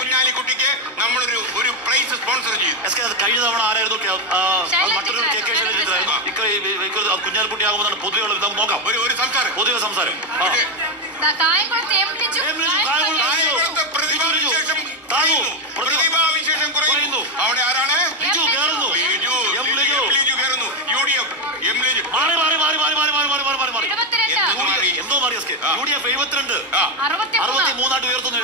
കുഞ്ഞാലിക്കുട്ടിക്ക് നമ്മളൊരു price sponsor ചെയ്തു. കഴിഞ്ഞ തവണ ആരായിരുന്നു? മറ്റൊരു കുഞ്ഞാലിക്കുട്ടി ആകുമ്പോൾ പൊതുവെ നോക്കാം. ഒരു സംസാരം, പൊതുവെ സംസാരം. പ്രതിഭാവിശേഷം കുറയുന്നു. അവിടെ ആരാണ്? ലിജു കയറുന്നു. എന്തോ മാറി. UDF 72, 63 ഉയർത്തുന്നു.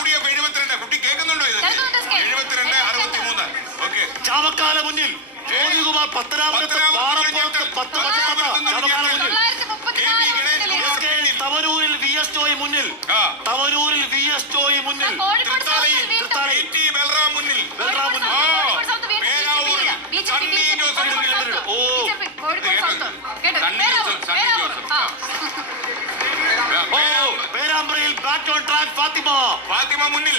UDF 72. കുട്ടി കേൾക്കുന്നുണ്ടോ? ഇത് 72, 63. ഓക്കെ. ചാമക്കാല മുന്നിൽ ജ്യോതികുമാർ പത്തനാപുരത്ത് പാറപ്പുറത്ത് 10 ചാമക്കാല മുന്നിൽ. തവനൂരിൽ VS ജോയ് മുന്നിൽ. തവനൂരിൽ VS ജോയ് മുന്നിൽ. ബൽറാം മുന്നിൽ. പേരാമ്പ്രയിൽ ബാക്ക് ഓൺ ട്രാക്ക് ഫാത്തിമ മുന്നിൽ.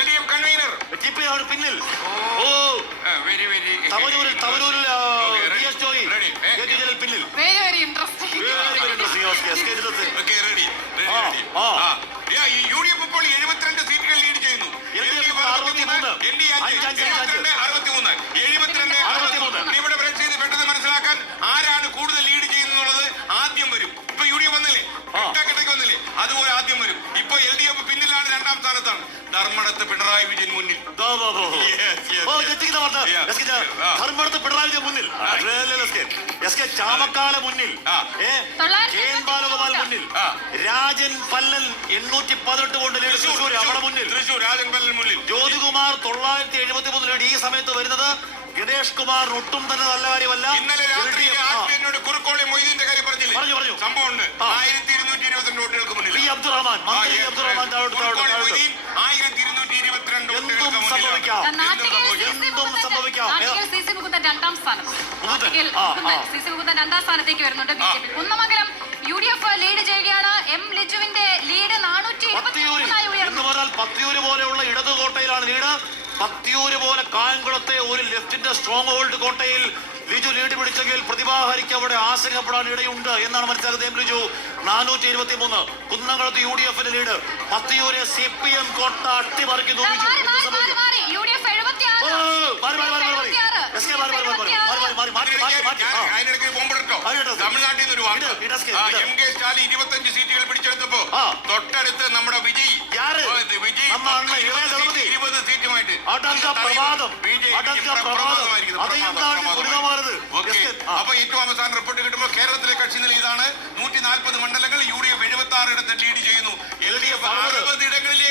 LDF കൺവീനർ പിന്നിൽ. തവനൂരിൽ VS ജോയ് പിന്നിൽ. UDF ഇപ്പോൾ 72 സീറ്റുകൾ ലീഡ് ചെയ്യുന്നു. ഇവിടെ ബ്രേക്ക് ചെയ്ത് പെട്ടെന്ന് മനസ്സിലാക്കാൻ ആരാണ് കൂടുതൽ ലീഡ് ചെയ്യുന്നത് ആദ്യം വരും. ഇപ്പൊ UDF വന്നില്ലേ, കിട്ടക്കിട്ടക്ക് വന്നില്ലേ, അതുപോലെ ആദ്യം വരും. ഇപ്പൊ LDF പിന്നിലാണ്, 2ാം സ്ഥാനത്താണ്. ധർമ്മടത്ത് പിണറായി വിജയൻ മുന്നിൽ. ധർമ്മടത്ത് പിണറായി വിജയൻ മുന്നിൽ. ചാമക്കാല മുന്നിൽ. ബാലഗോപാൽ മുന്നിൽ. രാജൻ പല്ലൽ 818 കൊണ്ട് തൃശ്ശൂർ അവിടെ മുന്നിൽ. രാജൻ പല്ലൽ മുന്നിൽ. ജ്യോതികുമാർ 973 ഈ സമയത്ത് വരുന്നത്. ഗണേഷ് കുമാർ ഒട്ടും തന്നെ നല്ല കാര്യമല്ല. ഇന്നലെ രാത്രി എന്നോട് കുറുക്കോളി മൊയ്തീന്റെ കാര്യം പറഞ്ഞില്ലേ? പറഞ്ഞു. സംഭവം ഉണ്ട്. 1222 വോട്ടുകൾക്ക് മുന്നിൽ. അബ്ദുറഹ്മാൻ 1222 സംഭവിക്കാം. രണ്ടാം സ്ഥാനം. CC മുകുന്ദൻ 2ാം സ്ഥാനത്തേക്ക് വരുന്നുണ്ട്. BJP കുന്നമംഗലം UDF ലീഡ് ചെയ്യുകയാണ്. ലിജുവിന്റെ ലീഡ് 423 പത്തിയൂര് പോലെയുള്ള ഇടതുകോട്ടയിലാണ് ലീഡ്. പത്തിയൂര് പോലെ കായംകുളത്തെ ഒരു ലെഫ്റ്റിന്റെ സ്ട്രോങ് ഹോൾഡ് കോട്ടയിൽ ലിജു ലീഡ് പിടിച്ചെങ്കിൽ പ്രതിഭാഹരിക്ക് അവിടെ ആശങ്കപ്പെടാൻ ഇടയുണ്ട് എന്നാണ് മനസ്സിലാക്കുന്നത്. ലിജു 423. കുന്നംകുളത്ത് UDF ലീഡ്. പത്തിയൂരെ CPM കോട്ട അട്ടിമറിക്കുന്നു. തമിഴ്നാട്ടിൽ നിന്ന് ഒരു വാർത്ത. MK സ്റ്റാലിൻ 25 സീറ്റുകൾ പിടിച്ചെടുത്തപ്പോ തൊട്ടടുത്ത് നമ്മുടെ വിജയ് 20 സീറ്റുമായിട്ട് അപ്പൊ ഏറ്റവും അവസാനം റിപ്പോർട്ട് കിട്ടുമ്പോൾ കേരളത്തിലെ കക്ഷി നില ഇതാണ്. 140 മണ്ഡലങ്ങൾ. UDF 76 ലീഡ് ചെയ്യുന്നു. LDF 60